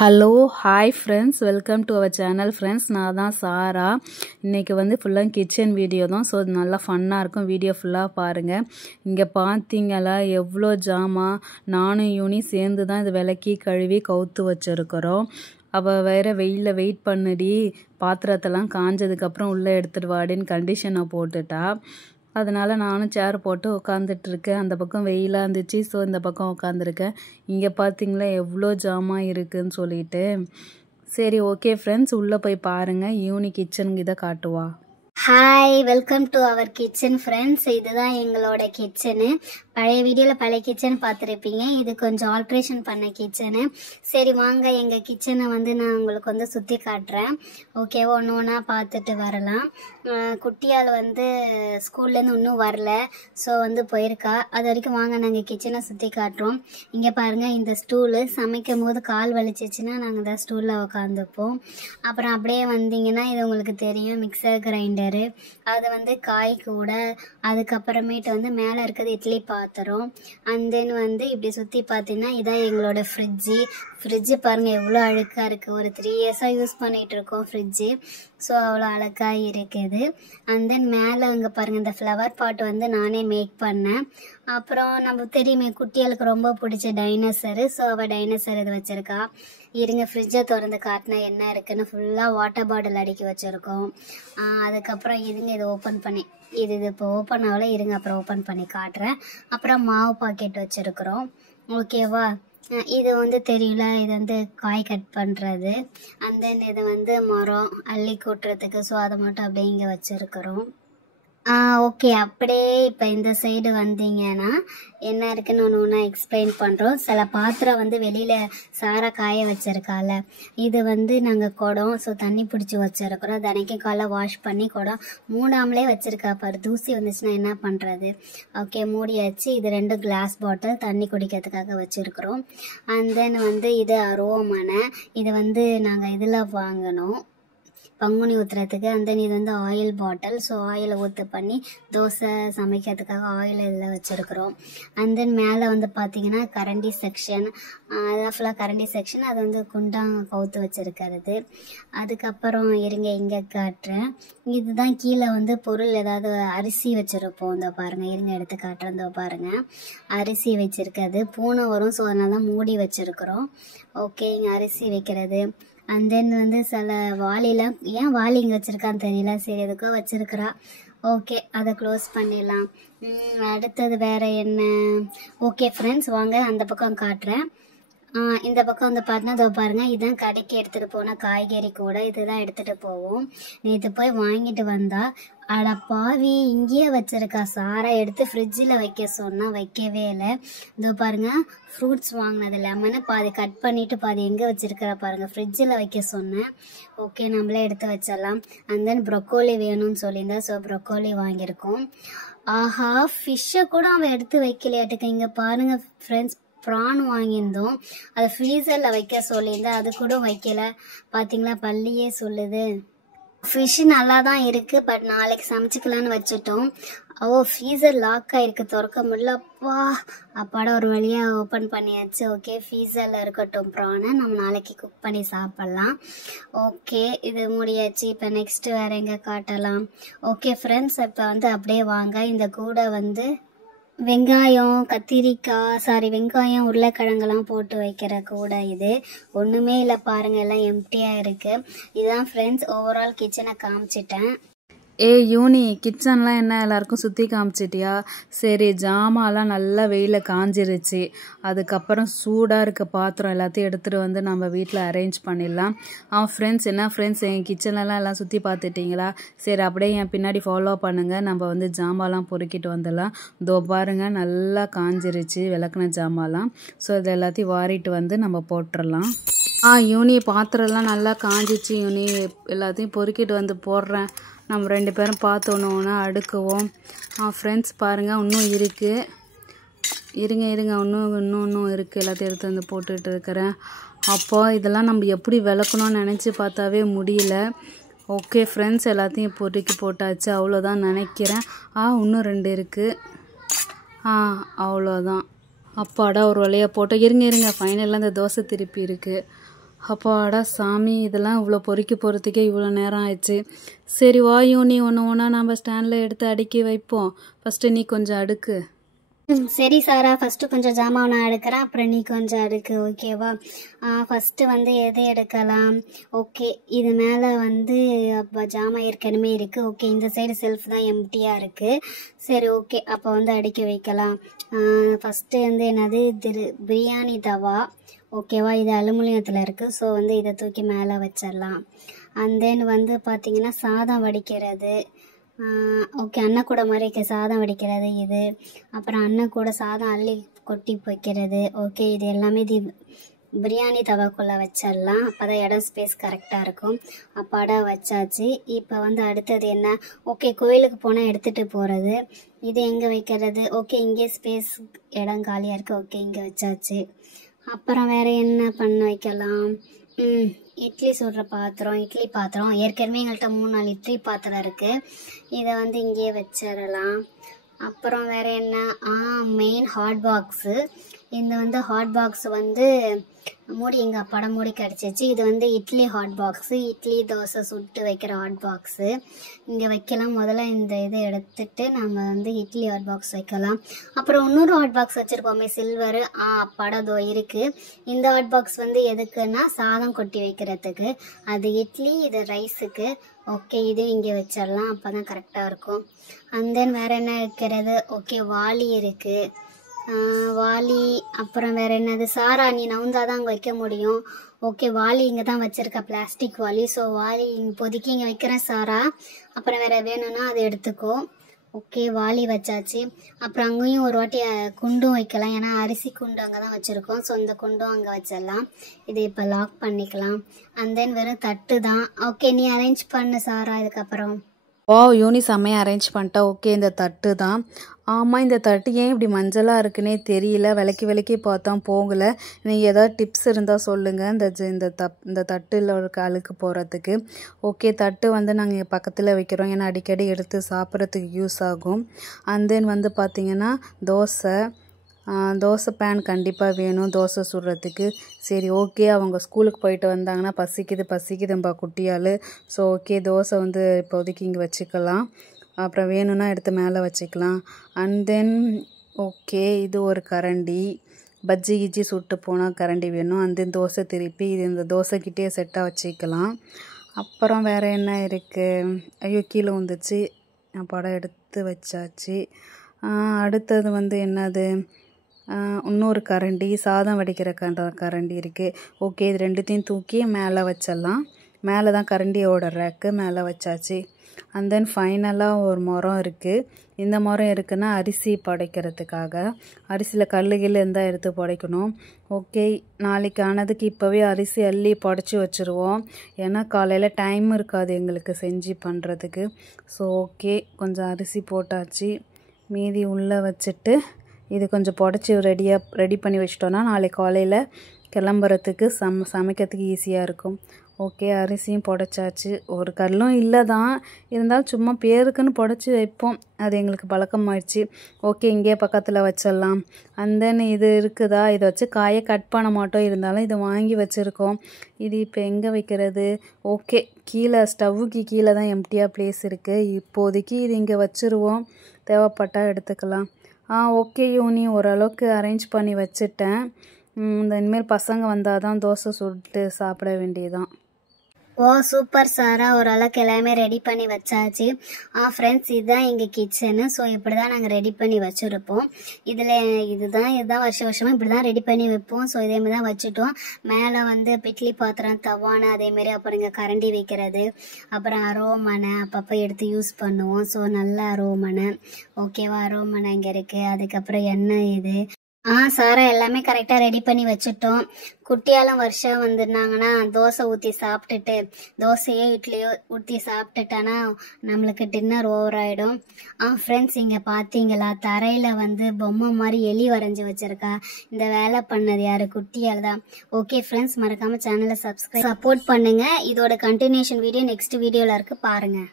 Hello hi friends, welcome to our channel friends. நான் தான் சாரா. இன்றைக்கி ஃபுல்லாக கிச்சன் வீடியோ தான். ஸோ அது நல்லா ஃபன்னாக இருக்கும். வீடியோ ஃபுல்லாக பாருங்கள். இங்கே பார்த்தீங்களா எவ்வளோ ஜாமான். நானும் யூனி சேர்ந்து தான் இது விளக்கி கழுவி கவுத்து வச்சுருக்கிறோம். அவள் வேறு வெயிலில் வெயிட் பண்ணுடி, பாத்திரத்தெல்லாம் காஞ்சதுக்கப்புறம் உள்ளே எடுத்துகிட்டு வாடின்னு கண்டிஷனை போட்டுட்டா. அதனால் நானும் சேர் போட்டு உட்காந்துட்ருக்கேன். அந்த பக்கம் வெயிலாக இருந்துச்சு, ஸோ இந்த பக்கம் உட்காந்துருக்கேன். இங்கே பார்த்தீங்களா எவ்வளோ ஜாமான் இருக்குதுன்னு சொல்லிட்டு. சரி, ஓகே ஃப்ரெண்ட்ஸ், உள்ளே போய் பாருங்கள். யூனி கிச்சனுக்கு இதை காட்டுவா. Hi, welcome to our kitchen friends. இதுதான் எங்களோட கிச்சனு. பழைய வீடியோவில் பழைய கிச்சன் பார்த்துருப்பீங்க. இது கொஞ்சம் ஆல்ட்ரேஷன் பண்ண கிச்சனு. சரி வாங்க, எங்கள் கிச்சனை நான் உங்களுக்கு சுற்றி காட்டுறேன். ஓகேவா, ஒன்று ஒன்றா பார்த்துட்டு வரலாம். குட்டியால் ஸ்கூல்லேருந்து இன்னும் வரல, ஸோ போயிருக்கா. அது வரைக்கும் வாங்க நாங்கள் கிச்சனை சுற்றி காட்டுறோம். இங்கே பாருங்கள், இந்த ஸ்டூலு சமைக்கும் போது கால் வலிச்சிச்சுன்னா நாங்கள் இந்த ஸ்டூலில் உட்காந்துப்போம். அப்புறம் அப்படியே வந்தீங்கன்னா இது உங்களுக்கு தெரியும், மிக்சர் கிரைண்டரு. அது காய் கூட. அதுக்கப்புறமேட்டு மேலே இருக்கிறது இட்லி பாத்திரம். அண்ட் தென் இப்படி சுற்றி பார்த்தீங்கன்னா இதான் எங்களோட ஃப்ரிட்ஜு பாருங்கள் எவ்வளோ அழுக்காக இருக்குது. ஒரு 3 இயர்ஸாக யூஸ் பண்ணிகிட்டு இருக்கோம் ஃப்ரிட்ஜு. ஸோ அவ்வளோ அழகாக இருக்குது. அண்ட் தென் மேலே இங்கே பாருங்கள், இந்த ஃப்ளவர் பாட் நானே மேக் பண்ணேன். அப்புறம் நம்ம தெரியுமே குட்டிகளுக்கு ரொம்ப பிடிச்ச டைனோசரு. ஸோ அவள் டைனோசர் இது வச்சுருக்கா. இருங்க, ஃப்ரிட்ஜை திறந்து காட்டினா என்ன இருக்குன்னு. ஃபுல்லாக வாட்டர் பாட்டில் அடுக்கி வச்சுருக்கோம். அதுக்கப்புறம் இதுங்க இதை ஓப்பன் பண்ணி இது இப்போ ஓப்பன் ஆகலை. இருங்க, அப்புறம் ஓப்பன் பண்ணி காட்டுறேன். அப்புறம் மாவு பாக்கெட் வச்சுருக்குறோம். ஓகேவா, இது தெரியல, இது காய் கட் பண்ணுறது. அண்ட் தென் இது மரம் அள்ளி கூட்டுறதுக்கு. ஸோ அதை மட்டும் அப்படியே இங்கே வச்சுருக்குறோம். ஓகே, அப்படியே இப்போ இந்த சைடு வந்தீங்கன்னா என்ன இருக்குன்னு ஒன்று ஒன்றா எக்ஸ்பிளைன் பண்ணுறோம். சில பாத்திரம் வெளியில் சாரா காய வச்சுருக்கால, இது நாங்கள் குடம். ஸோ தண்ணி பிடிச்சி வச்சுருக்குறோம். தினைக்கும் காலை வாஷ் பண்ணி குடம் மூடாமலே வச்சுருக்கா பாரு. தூசி வந்துச்சுன்னா என்ன பண்ணுறது. ஓகே, மூடியாச்சு. இது 2 கிளாஸ் பாட்டில் தண்ணி குடிக்கிறதுக்காக வச்சுருக்குறோம். அண்ட் தென் இது அருவமனை. இது நாங்கள் இதில் வாங்கினோம், பங்குனி ஊற்றுறதுக்கு. அண்ட் தென் இது ஆயில் பாட்டில். ஸோ ஆயிலை ஊற்று பண்ணி தோசை சமைக்கிறதுக்காக ஆயில் இதில் வச்சுருக்குறோம். அண்ட் தென் மேலே பார்த்தீங்கன்னா கரண்டி செக்ஷன். அதான் ஃபுல்லாக கரண்டி செக்ஷன். அது குண்டாங்க கவுத்து வச்சுருக்கிறது. அதுக்கப்புறம் இருங்க இங்கே காட்டுறேன். இதுதான் கீழே பொருள் ஏதாவது அரிசி வச்சுருப்போம். இந்த பாருங்கள், இருங்க எடுத்து காட்டுறேன். இந்த பாருங்கள், அரிசி வச்சுருக்கிறது. பூனை வரும், ஸோ அதனால தான் மூடி வச்சுருக்குறோம். ஓகே, இங்கே அரிசி வைக்கிறது. அண்ட் தென் சில வாளிலாம், ஏன் வாளி இங்கே வச்சுருக்கான்னு தெரியல. சரி, எதுக்கோ வச்சுருக்குறா. ஓகே, அதை க்ளோஸ் பண்ணிடலாம். அடுத்தது வேறு என்ன. ஓகே ஃப்ரெண்ட்ஸ், வாங்க அந்த பக்கம் காட்டுறேன். இந்த பக்கம் பார்த்தீங்கன்னா இதோ பாருங்கள், இதுதான் கடைக்கு எடுத்துகிட்டு போனால் காய்கறி கூட இதுதான் எடுத்துகிட்டு போவோம். நேற்று போய் வாங்கிட்டு வந்தா, அட பாவி இங்கேயே வச்சுருக்கா. சாரா எடுத்து ஃப்ரிட்ஜில் வைக்க சொன்னால் வைக்கவே இல்லை. இதோ பாருங்கள், ஃப்ரூட்ஸ் வாங்கினது லெமனு பாதி கட் பண்ணிவிட்டு பாதி எங்கே வச்சுருக்கிறா பாருங்கள், ஃப்ரிட்ஜில் வைக்க சொன்னேன். ஓகே, நம்மளே எடுத்து வச்சிடலாம். அண்ட் தென் ப்ரொக்கோலி வேணும்னு சொல்லியிருந்தா, ஸோ ப்ரொக்கோலி வாங்கியிருக்கோம். ஆஹா, ஃபிஷ்ஷை கூட அவன் எடுத்து வைக்கலையாட்டுக்கு. இங்கே பாருங்கள் ஃப்ரெண்ட்ஸ், ப்ரான் வாங்கியிருந்தோம். அதை ஃப்ரீசரில் வைக்க சொல்லியிருந்தேன், அது கூட வைக்கல. பார்த்தீங்களா, பள்ளியே சொல்லுது. ஃபிஷ்ஷு நல்லா தான் இருக்குது, பட் நாளைக்கு சமைச்சிக்கலான்னு வச்சுட்டோம். ஃப்ரீசர் லாக் ஆகிருக்கு, திறக்க முடியலப்பா. அப்பாடா, ஒரு வழியாக ஓப்பன் பண்ணியாச்சு. ஓகே, ஃப்ரீசரில் இருக்கட்டும் ப்ரானை, நம்ம நாளைக்கு குக் பண்ணி சாப்பிட்லாம். ஓகே, இது முடியாச்சு. இப்போ நெக்ஸ்ட்டு வேறு எங்கே காட்டலாம். ஓகே ஃப்ரெண்ட்ஸ், இப்போ அப்படியே வாங்க. இந்த கூட வெங்காயம், கத்திரிக்காய், வெங்காயம், உருளைக்கிழங்கெல்லாம் போட்டு வைக்கிற கூட இது. ஒன்றுமே இல்லை பாருங்கள், எல்லாம் எம்டியாக இருக்குது. இதுதான் ஃப்ரெண்ட்ஸ், ஓவரால் கிச்சனை காமிச்சிட்டேன். யூனி, கிச்சன்லாம் என்ன எல்லாருக்கும் சுற்றி காமிச்சிட்டியா? சரி, ஜாமான்லாம் நல்லா வெயிலில் காஞ்சிருச்சு. அதுக்கப்புறம் சூடாக இருக்க பாத்திரம் எல்லாத்தையும் எடுத்துகிட்டு நம்ம வீட்டில் அரேஞ்ச் பண்ணிடலாம். ஃப்ரெண்ட்ஸ், என்ன ஃப்ரெண்ட்ஸ், எங்கள் கிச்சன்லலாம் எல்லாம் சுற்றி பார்த்துட்டிங்களா? சரி, அப்படியே என் பின்னாடி ஃபாலோ பண்ணுங்கள். நம்ம ஜாமான்லாம் பொறுக்கிட்டு வந்துடலாம். இதோ பாருங்கள், நல்லா காஞ்சிருச்சு விளக்குன ஜாமான்லாம். ஸோ இது எல்லாத்தையும் வாரிட்டு நம்ம போட்டுடலாம். யூனி, பாத்திரம்லாம் நல்லா காஞ்சிச்சு யூனி. எல்லாத்தையும் பொறுக்கிட்டு போடுறேன். நம்ம 2 பேரும் பார்த்து ஒன்று அடுக்குவோம். ஃப்ரெண்ட்ஸ் பாருங்கள், இன்னும் இருக்குது. இருங்க இன்னும் இருக்குது. எல்லாத்தையும் எடுத்து போட்டுட்டு இருக்கிறேன். அப்போ இதெல்லாம் நம்ம எப்படி விளக்கணும்னு நினச்சி பார்த்தாவே முடியல. ஓகே ஃப்ரெண்ட்ஸ், எல்லாத்தையும் பொறுக்கி போட்டாச்சு. அவ்வளோதான் நினைக்கிறேன். இன்னும் 2 இருக்குது. அவ்வளோதான். அப்பாடா, ஒரு வழியாக போட்டோம். இருங்க ஃபைனலாக இந்த தோசை திருப்பி இருக்குது. அப்பாடா சாமி, இதெல்லாம் இவ்வளோ பொறுக்கி போகிறதுக்கே இவ்வளோ நேரம் ஆயிடுச்சு. சரி வா யூனி, ஒன்று ஒன்றா நம்ம ஸ்டாண்டில் எடுத்து அடுக்கி வைப்போம். ஃபஸ்ட்டு நீ கொஞ்சம் அடுக்கு. சரி சாரா, ஃபஸ்ட்டு கொஞ்சம் ஜாமான் நான் எடுக்கிறேன், அப்புறம் நீ கொஞ்சம் அடுக்கு, ஓகேவா? ஃபஸ்ட்டு வந்து எது எடுக்கலாம்? ஓகே, இது மேலே வந்து அப்போ ஜாமான் ஏற்கனவே இருக்குது. ஓகே, இந்த சைடு செல்ஃப் தான் எம்டியாக இருக்குது. சரி ஓகே, அப்போ வந்து அடுக்கி வைக்கலாம். ஃபஸ்ட்டு வந்து என்னது பிரியாணி தவா, ஓகேவா? இது அலுமினியத்தில் இருக்குது. ஸோ வந்து இதை தூக்கி மேலே வச்சிடலாம். அண்ட் தென் வந்து பார்த்திங்கன்னா சாதம் வடிக்கிறது. ஓகே, அன்னக்கூட மாதிரி சாதம் வடிக்கிறது இது. அப்புறம் அன்னக்கூட சாதம் அள்ளி கொட்டி வைக்கிறது. ஓகே, இது எல்லாமே பிரியாணி தவாக்குள்ளே வச்சிடலாம். அப்போ தான் இடம் ஸ்பேஸ் கரெக்டாக இருக்கும். அப்பாடா வச்சாச்சு. இப்போ வந்து அடுத்தது என்ன? ஓகே, கோயிலுக்கு போனால் எடுத்துகிட்டு போகிறது. இது எங்கே வைக்கிறது? ஓகே, இங்கே ஸ்பேஸ் இடம் காலியாக இருக்குது. ஓகே, இங்கே வச்சாச்சு. அப்புறம் வேறு என்ன பண்ண வைக்கலாம்? இட்லி சுடுற பாத்திரம், இட்லி பாத்திரம். ஏற்கனவே எங்கள்கிட்ட 3-4 இட்லி பாத்திரம் இருக்குது. இதை வந்து இங்கேயே வச்சிடலாம். அப்புறம் வேறு என்ன? Main hot box. இந்த வந்து ஹாட் பாக்ஸ் வந்து மூடி எங்கள் அப்பாட மூடி கிடச்சிச்சு. இது வந்து இட்லி ஹாட் பாக்ஸு, இட்லி தோசை சுட்டு வைக்கிற ஹாட் பாக்ஸு. இங்கே வைக்கலாம். முதல்ல இந்த இதை எடுத்துட்டு நம்ம வந்து இட்லி ஹாட் பாக்ஸ் வைக்கலாம். அப்புறம் இன்னொரு ஹாட் பாக்ஸ் வச்சுருப்போமே சில்வரு, அப்பாடா தோ இருக்குது. இந்த ஹாட் பாக்ஸ் வந்து எதுக்குன்னா சாதம் கொட்டி வைக்கிறதுக்கு. அது இட்லி, இது ரைஸுக்கு. ஓகே, இதையும் இங்கே வச்சிடலாம். அப்போ தான் கரெக்டாக இருக்கும். அண்ட் தென் வேறு என்ன இருக்கிறது? ஓகே, வாளி இருக்குது. வாளி. அப்புறம் வேறு என்னது? சாரா, நீ நவுந்தாதான் அங்கே வைக்க முடியும். ஓகே, வாளி இங்கே தான் வச்சுருக்க, பிளாஸ்டிக் வாளி. ஸோ வாளி இப்போதைக்கு இங்கே வைக்கிறேன் சாரா. அப்புறம் வேறு வேணும்னா அதை எடுத்துக்கோ. ஓகே, வாளி வச்சாச்சு. அப்புறம் அங்கேயும் ஒரு வாட்டி குண்டும் வைக்கலாம். ஏன்னா அரிசி குண்டு அங்கே தான் வச்சுருக்கோம். ஸோ இந்த குண்டும் அங்கே வச்சிடலாம். இதை இப்போ லாக் பண்ணிக்கலாம். அண்ட் தென் வெறும் தட்டு தான். ஓகே, நீ அரேஞ்ச் பண்ணு சாரா. இதுக்கப்புறம் யூனி செம்மையாக அரேஞ்ச் பண்ணிட்டா. ஓகே, இந்த தட்டு தான். ஆமாம், இந்த தட்டு ஏன் இப்படி மஞ்சளாக இருக்குன்னே தெரியல. விளக்கி பார்த்தோம் போகலை. நீங்கள் ஏதாவது டிப்ஸ் இருந்தால் சொல்லுங்கள் இந்த தட்டில் ஒரு அழுக்கு போகிறதுக்கு. ஓகே, தட்டு வந்து நாங்கள் பக்கத்தில் வைக்கிறோம். ஏன்னா அடிக்கடி எடுத்து சாப்பிட்றதுக்கு யூஸ் ஆகும். அண்ட் தென் வந்து பார்த்திங்கன்னா தோசை பேன் கண்டிப்பாக வேணும் தோசை சுடுறதுக்கு. சரி ஓகே, அவங்க ஸ்கூலுக்கு போயிட்டு வந்தாங்கன்னா பசிக்குதும்பா குட்டியால். ஸோ ஓகே, தோசை வந்து இப்போதைக்கு இங்கே வச்சுக்கலாம். அப்புறம் வேணும்னா எடுத்து மேலே வச்சுக்கலாம். அண்ட் தென் ஓகே, இது ஒரு கரண்டி. பஜ்ஜி கிஜ்ஜி சுட்டு போனால் கரண்டி வேணும். அண்ட் தென் தோசை திருப்பி இது இந்த தோசைக்கிட்டே செட்டாக வச்சுக்கலாம். அப்புறம் வேறு என்ன இருக்குது? ஐயோ, கீழே வந்துச்சு. படம் எடுத்து வச்சாச்சு. அடுத்தது வந்து என்னது? இன்னொரு கரண்டி, சாதம் வடிக்கிற கரண்டி இருக்குது. ஓகே, இது ரெண்டுத்தையும் தூக்கி மேலே வச்சிடலாம். மேலே தான் கரண்டியோட ரேக்கு, மேலே வச்சாச்சு. அண்ட் தென் ஃபைனலாக ஒரு மரம் இருக்குது. இந்த மரம் இருக்குன்னா அரிசி படைக்கிறதுக்காக. அரிசியில் கல் இருந்தால் எடுத்து படைக்கணும். ஓகே, நாளைக்கு ஆனதுக்கு இப்போவே அரிசி அள்ளி படைச்சி வச்சுருவோம். ஏன்னா காலையில் டைம் இருக்காது எங்களுக்கு செஞ்சு பண்ணுறதுக்கு. ஸோ ஓகே, கொஞ்சம் அரிசி போட்டாச்சு. மீதி உள்ளே வச்சுட்டு இது கொஞ்சம் புடச்சி ரெடி பண்ணி வச்சிட்டோன்னா நாளைக்கு காலையில் கிளம்புறதுக்கு சமைக்கிறதுக்கு ஈஸியாக இருக்கும். ஓகே, அரிசியும் புடச்சாச்சு. ஒரு கல்லும் இல்லை தான், இருந்தாலும் சும்மா பேருக்குன்னு புடச்சி வைப்போம். அது எங்களுக்கு பழக்கமாயிடுச்சு. ஓகே, இங்கே பக்கத்தில் வச்சிடலாம். அண்ட் தென் இது இருக்குதா, இதை வச்சு காயை கட் பண்ண மாட்டோம். இருந்தாலும் இதை வாங்கி வச்சுருக்கோம். இது இப்போ எங்கே வைக்கிறது? ஓகே, கீழே ஸ்டவ்வுக்கு கீழே தான் எம்டியாக ப்ளேஸ் இருக்குது. இப்போதைக்கு இது இங்கே வச்சுருவோம். தேவைப்பட்டால் எடுத்துக்கலாம். ஓகே யூனி, ஓரளவுக்கு அரேஞ்ச் பண்ணி வச்சுட்டேன். இனிமேல் பசங்க வந்தால் தான் தோசை சுட்டு சாப்பிட வேண்டியதுதான். சூப்பர் சாரா, ஓரளவுக்கு எல்லாமே ரெடி பண்ணி வச்சாச்சு. ஃப்ரெண்ட்ஸ், இதுதான் எங்கள் கிச்சனு. ஸோ இப்படி தான் நாங்கள் ரெடி பண்ணி வச்சுருப்போம். இதுதான் வருஷமாக இப்படி தான் ரெடி பண்ணி வைப்போம். ஸோ இதேமாதிரி தான் வச்சுட்டோம். மேலே வந்து இட்லி பாத்திரம், தவானை, அதேமாரி அப்புறம் இங்கே கரண்டி வைக்கிறது, அப்புறம் அரோமனை அப்பப்போ எடுத்து யூஸ் பண்ணுவோம். ஸோ நல்ல அரோமனை, ஓகேவா? அரோமனை இங்கே இருக்குது. அதுக்கப்புறம் எண்ணெய் இது. சாரா, எல்லாமே கரெக்டாக ரெடி பண்ணி வச்சுட்டோம். குட்டியாலும் வருஷம் வந்துருந்தாங்கன்னா தோசை ஊற்றி சாப்பிட்டுட்டு, தோசையோ இட்லியோ ஊற்றி சாப்பிட்டுட்டானா நம்மளுக்கு டின்னர் ஓவர் ஆகிடும். ஃப்ரெண்ட்ஸ், இங்கே பார்த்தீங்களா, தரையில் வந்து பொம்மை மாதிரி எலி வரைஞ்சி வச்சுருக்கா. இந்த வேலை பண்ணது யார்? குட்டியால் தான். ஓகே ஃப்ரெண்ட்ஸ், மறக்காமல் சேனலை சப்போர்ட் பண்ணுங்கள். இதோட கண்டினியூஷன் வீடியோ நெக்ஸ்ட் வீடியோவில் இருக்குது, பாருங்கள்.